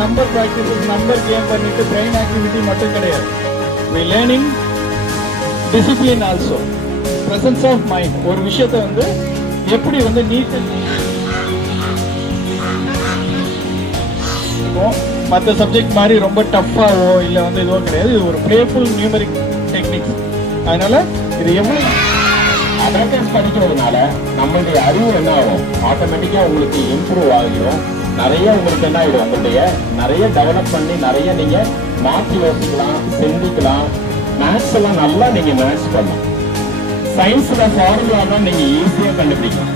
Number practices number game பண்ணிட்டு brain activity மட்டும் கிடையாது. we learning discipline also, presence of mind. ஒரு விஷயத்தை வந்து எப்படி வந்து நீட் மற்ற சப்ஜெக்ட் மாதிரி ரொம்ப டஃப்பாவோ இல்லை வந்து இதுவோ கிடையாது. இது ஒரு பிளேஃபுல் நியூமரிக் டெக்னிக்ஸ். அதனால இது எப்படி அபேக்கஸ் படிக்கிறதுனால நம்மளுடைய அறிவு என்ன ஆகும், ஆட்டோமேட்டிக்காக உங்களுக்கு இம்ப்ரூவ் ஆகிடும். நிறைய உங்களுக்கு என்ன ஆகிடும், உங்களுடைய நிறைய டெவலப் பண்ணி நிறைய நீங்கள் மாற்றி யோசிக்கலாம், சிந்திக்கலாம். மேத்ஸ் எல்லாம் நல்லா நீங்கள் மேத்ஸ் பண்ணலாம். சயின்ஸில் ஃபார்முலானா நீங்கள் ஈஸியாக கண்டுபிடிக்கலாம்.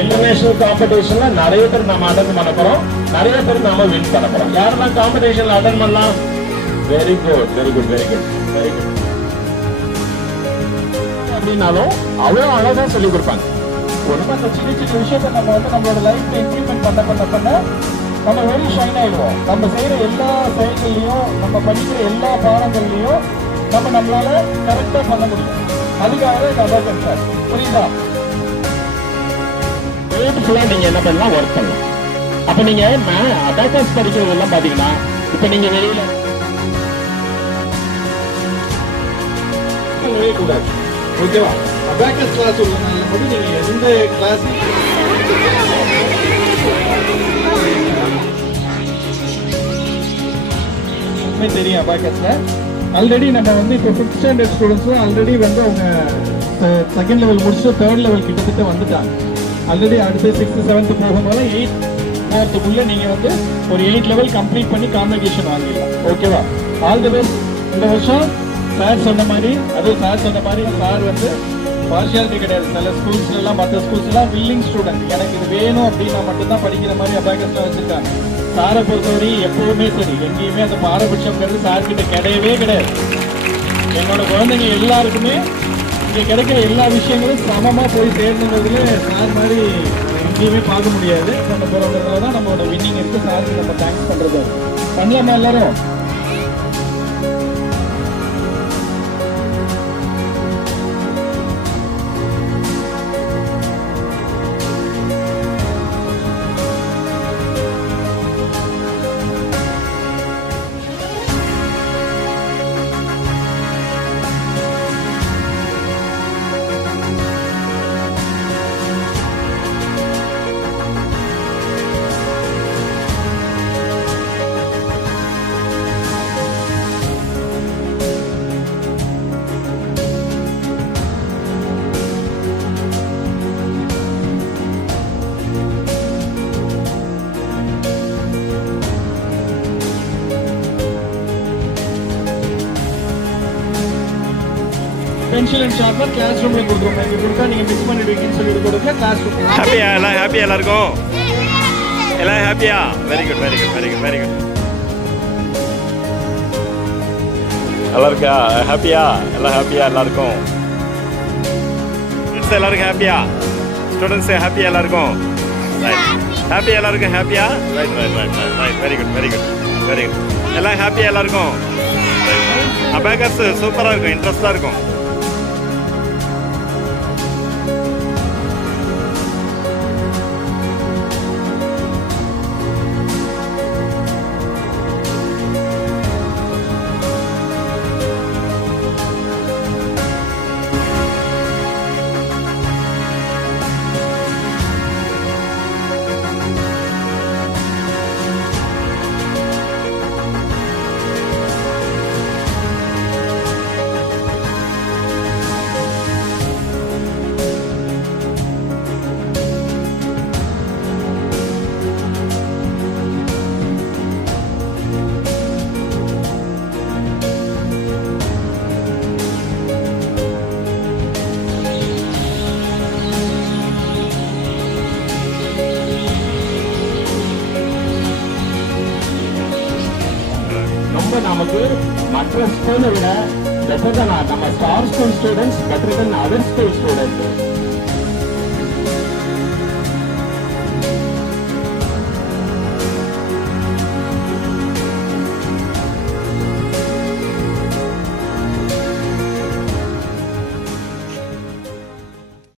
இன்டர்நேஷனல் காம்படிஷன்ல நிறைய பேர் நம்ம அட்டன் பண்ண போறோம், நிறைய பேர் நாம வின் பண்ண போறோம். யாரெல்லாம் காம்படிஷன்ல அட்டன் பண்ணலாம்? Very good very good very good very good. அப்படின்னாலும் அவ்வளோ அழகா சொல்லி கொடுப்பாங்க. ரொம்ப அந்த சின்ன சின்ன விஷயத்தை நம்ம வந்து நம்மளோட லைஃப்ல இம்ப்ளிமெண்ட் பண்ண நம்ம வெரி ஷைன் ஆயிடுவோம். நம்ம செய்யற எல்லா செயல்கள்லையும், நம்ம படிக்கிற எல்லா பாடங்கள்லையும் நம்மளால கரெக்டா பண்ண முடியும். அதுக்காக இந்த அபேக்கஸ் சார். புரியுதா? நீங்க என்ன பண்ணலாம், ஒர்க் பண்ணலாம். அப்ப நீங்க அபேக்கஸ் படிக்கிறது எல்லாம் பாத்தீங்கன்னா, இப்ப நீங்க வெளியில கூடாது. ஓகேவா? அபேக்கஸ் கிளாஸ் உள்ளனால மட்டும் நீங்க எந்த கிளாஸ் தெரியும். அபேக்கஸ்ல ஆல்ரெடி நம்ம வந்து இப்போ 5th ஸ்டாண்டர்ட் ஸ்டூடெண்ட்ஸ்லாம் ஆல்ரெடி வந்து அவங்க செகண்ட் லெவல் முடிச்சுட்டு 3rd லெவல் கிட்டத்தட்ட வந்துட்டாங்க. ஆல்ரெடி அடுத்து 6th 7th போகும்போது 8th 4th நீங்கள் வந்து ஒரு 8 லெவல் கம்ப்ளீட் பண்ணி காம்படிஷன் வாங்கிடலாம். ஓகேவா? All the best. இந்த வருஷம் சார் சொன்ன மாதிரி சார் வந்து பார்ஷியாலிட்டி கிடையாது. சில ஸ்கூல்ஸ்லாம் மற்ற ஸ்கூல்ஸ்லாம் வில்லிங் ஸ்டூடெண்ட், எனக்கு இது வேணும் அப்படின்னா மட்டும்தான் படிக்கிற மாதிரி அபேக்கஸ்லாம் வச்சுருக்காங்க. சாரை பொறுத்தவரை எப்போவுமே சரி, எங்கேயுமே அந்த பாரபட்சம்ங்கிறது சார்கிட்ட கிடையவே கிடையாது. என்னோட குழந்தைங்க எல்லாருக்குமே இங்கே கிடைக்கிற எல்லா விஷயங்களும் சமமாக போய் சேர்ந்துங்கிறதுல சார் மாதிரி எங்கேயுமே பார்க்க முடியாது. பண்ண போகிறவங்கிறதுல தான் நம்மளோட வின்னிங் இருக்குது. சாருக்கு நம்ம தேங்க்ஸ் பண்ணுறது பண்ணலாமா எல்லாரும்? பென்சில் அண்ட் ஷார்ப்னர் கிளாஸ் ரூம்ல கொடுத்துருவோம். இங்க கொடுத்தா நீங்க மிஸ் பண்ணிடுவீங்கன்னு சொல்லி கொடுக்க கிளாஸ் ரூம். ஹாப்பியா? எல்லாம் ஹாப்பியா? எல்லாருக்கும் எல்லாம் ஹாப்பியா? Very good very good very good very good. நல்லா இருக்கா? ஹாப்பியா? எல்லாம் ஹாப்பியா? எல்லாருக்கும் எல்லாருக்கும் ஹாப்பியா? ஸ்டூடெண்ட்ஸ் ஹாப்பியா? எல்லாருக்கும் ரைட் ஹாப்பியா? எல்லாருக்கும் ஹாப்பியா? Right right right right right very good very good very good. எல்லாம் ஹாப்பியா? எல்லாருக்கும் அபேக்கஸ் சூப்பராக இருக்கும், இன்ட்ரெஸ்டாக இருக்கும். நமக்கு மற்ற ஸ்கூலை விட பெட்டர் தான் நம்ம star school students better than other school students.